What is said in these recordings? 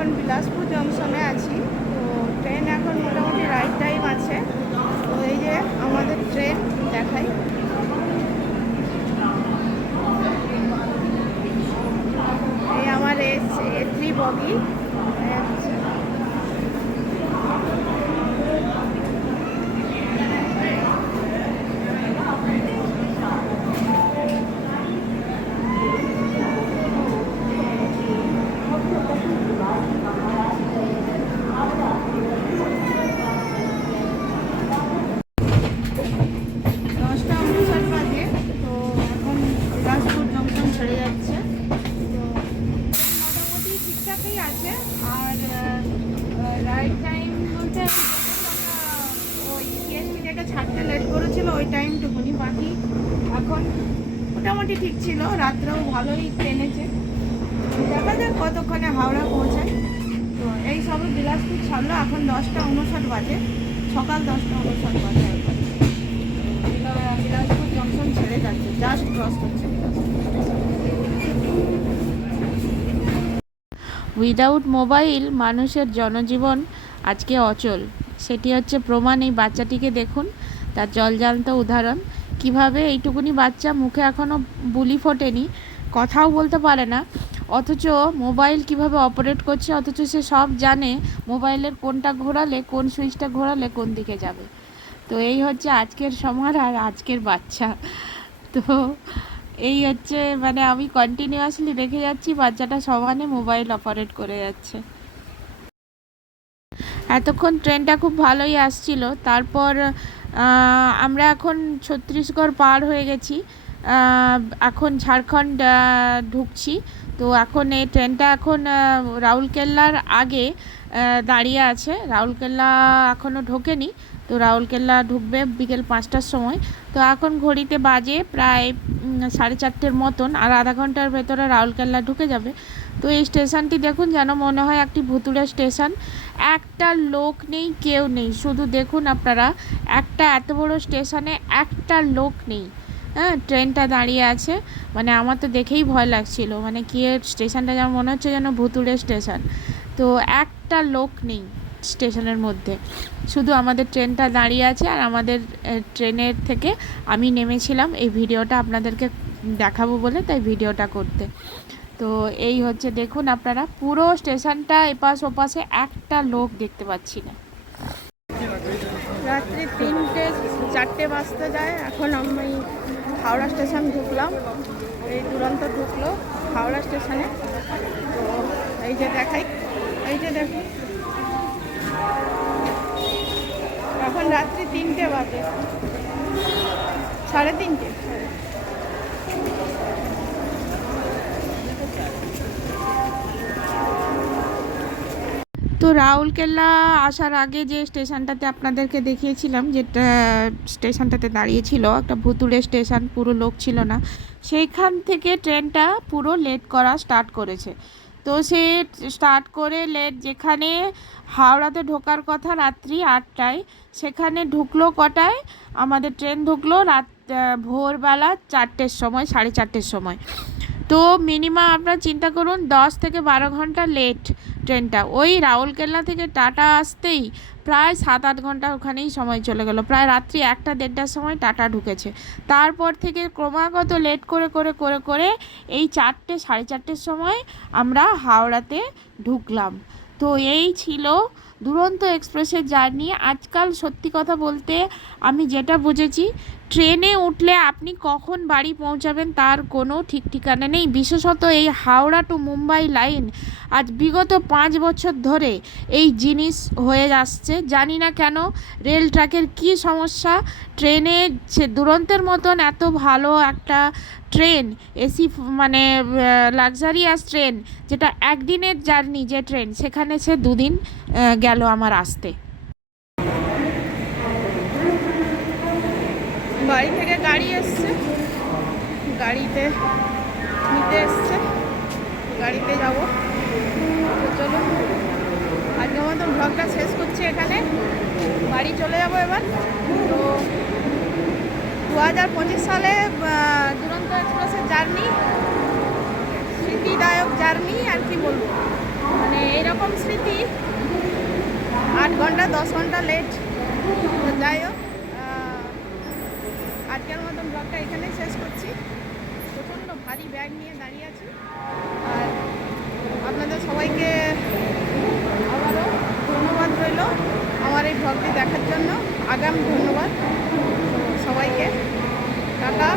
এখন বিলাসপুর জংশনে আছি। তো ট্রেন এখন মোটামুটি রাইট টাইম আছে। তো এই যে আমাদের ট্রেন দেখাই, এই আমার A3 বগি। ছাড়তে লেট করেছিল ওই টাইমটুকুনি, বাকি এখন মোটামুটি ঠিক ছিল। রাত্রেও ভালোই ট্রেনেছে, দেখা যাক কতক্ষণে হাওড়া পৌঁছায়। তো এই সবে বিলাসপুর ছাড়লো, এখন 10টা 59 বাজে, সকাল 10টা 59 বাজে। বিলাসপুর জংশন ছেড়ে যাচ্ছে, জাস্ট ক্রস করছে। উইদাউট মোবাইল মানুষের জনজীবন আজকে অচল, সেটি হচ্ছে প্রমাণ। এই বাচ্চাটিকে দেখুন, তার জলজান্ত উদাহরণ। কিভাবে এইটুকুনি বাচ্চা, মুখে এখনও বুলি ফোটেনি, কথাও বলতে পারে না, অথচ মোবাইল কিভাবে অপারেট করছে, অথচ সে সব জানে মোবাইলের কোনটা ঘোরালে, কোন সুইচটা ঘোরালে কোন দিকে যাবে। তো এই হচ্ছে আজকের সমাজ আর আজকের বাচ্চা। তো এই হচ্ছে মানে আমি কন্টিনিউয়াসলি দেখে যাচ্ছি বাচ্চাটা সমানে মোবাইল অপারেট করে যাচ্ছে। এতক্ষণ ট্রেনটা খুব ভালোই আসছিল, তারপর আমরা এখন ছত্তিশগড় পার হয়ে গেছি, এখন ঝাড়খণ্ড ঢুকছি। তো এখন এই ট্রেনটা এখন রাউরকেল্লার আগে দাঁড়িয়ে আছে। রাউরকেল্লা এখনও ঢোকেনি, তো রাউরকেল্লা ঢুকবে বিকেল 5টার সময়। তো এখন ঘড়িতে বাজে প্রায় 4:30 মতন, আর আধা ঘন্টার ভেতরে রাউরকেল্লা ঢুকে যাবে। তো এই স্টেশনটি দেখুন, যেন মনে হয় একটি ভুতুড়ে স্টেশন। একটা লোক নেই, কেউ নেই, শুধু দেখুন আপনারা, একটা এত বড় স্টেশনে একটা লোক নেই। হ্যাঁ, ট্রেনটা দাঁড়িয়ে আছে, মানে আমার তো দেখেই ভয় লাগছিল, মানে কি স্টেশনটা যেন মনে হচ্ছে যেন ভুতুড়ে স্টেশন। তো একটা লোক নেই স্টেশনের মধ্যে, শুধু আমাদের ট্রেনটা দাঁড়িয়ে আছে। আর আমাদের ট্রেনের থেকে আমি নেমেছিলাম এই ভিডিওটা আপনাদেরকে দেখাবো বলে, তাই ভিডিওটা করতে। তো এই হচ্ছে দেখুন আপনারা, পুরো স্টেশনটা এপাশ ওপাশে একটা লোক দেখতে পাচ্ছি না। রাত্রি 3টে 4টে বাজতে যায়। এখন আমি হাওড়া স্টেশন ঢুকলাম, এই দুরন্ত ঢুকলো হাওড়া স্টেশনে। তো এই যে দেখাই, এই যে দেখুন, এখন রাত্রি 3টে বাজে, 3:30। তো রাউরকেল্লা আসার আগে যে স্টেশনটাতে আপনাদেরকে দেখিয়েছিলাম, যেটা স্টেশনটাতে দাঁড়িয়েছিল একটা ভুতুড়ে স্টেশন, পুরো লোক ছিল না, সেইখান থেকে ট্রেনটা পুরো লেট করা স্টার্ট করেছে। তো সে স্টার্ট করে লেট, যেখানে হাওড়াতে ঢোকার কথা রাত্রি 8টায়, সেখানে ঢুকলো কটায়? আমাদের ট্রেন ঢুকলো ভোরবেলা 4টের সময়, 4:30 সময়। তো মিনিমাম আপনারা চিন্তা করুন, 10 থেকে 12 ঘন্টা লেট ট্রেনটা। ওই রাউরকেল্লা থেকে টাটা আসতেই প্রায় 7-8 ঘন্টা ওখানেই সময় চলে গেল। প্রায় রাত্রি 1টা 1:30টার সময় টাটা ঢুকেছে। তারপর থেকে ক্রমাগত লেট করে করে করে করে এই 4টে 4:30 সময় আমরা হাওড়াতে ঢুকলাম। তো এই ছিল দুরন্ত এক্সপ্রেসের জার্নি। আজকাল সত্যি কথা বলতে আমি যেটা বুঝেছি, ট্রেনে উঠলে আপনি কখন বাড়ি পৌঁছাবেন তার কোনো ঠিক ঠিকানা নেই। বিশেষত এই হাওড়া টু মুম্বাই লাইন আজ বিগত 5 বছর ধরে এই জিনিস হয়ে আসছে, জানি না কেন। রেল ট্র্যাকের কী সমস্যা, ট্রেনে সে দুরন্তের মতন এত ভালো একটা ট্রেন, এসি মানে লাক্সারিয়াস ট্রেন, যেটা একদিনের জার্নি যে ট্রেন, সেখানে সে 2 দিন গেল আমার আসতে। বাড়ি থেকে গাড়ি এসছে, গাড়িতে নিতে এসছে, গাড়িতে যাব। তো চলুন, আজকের মতন ব্লগটা শেষ করছি এখানে, বাড়ি চলে যাব এবার। তো 2025 সালে দুরন্ত এক্সপ্রেসের জার্নি, স্মৃতিদায়ক জার্নি, আর কি বলবো। মানে এইরকম স্মৃতি 8 ঘন্টা 10 ঘন্টা লেট। তো যাই হোক, আজকের মতন ব্লগটা এখানেই শেষ করছি। প্রচণ্ড ভারী ব্যাগ নিয়ে দাঁড়িয়ে আছি, আর আপনাদের সবাইকে আবারও ধন্যবাদ রইল আমার এই ব্লগটি দেখার জন্য, আগাম ধন্যবাদ সবাইকে। টাটা,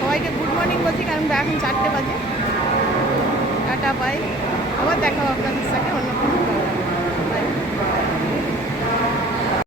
সবাইকে গুড মর্নিং বলছি কারণ এখন 4টে বাজে। টাটা, বাই, আবার দেখা হবে আপনাদের সাথে অন্য কোনো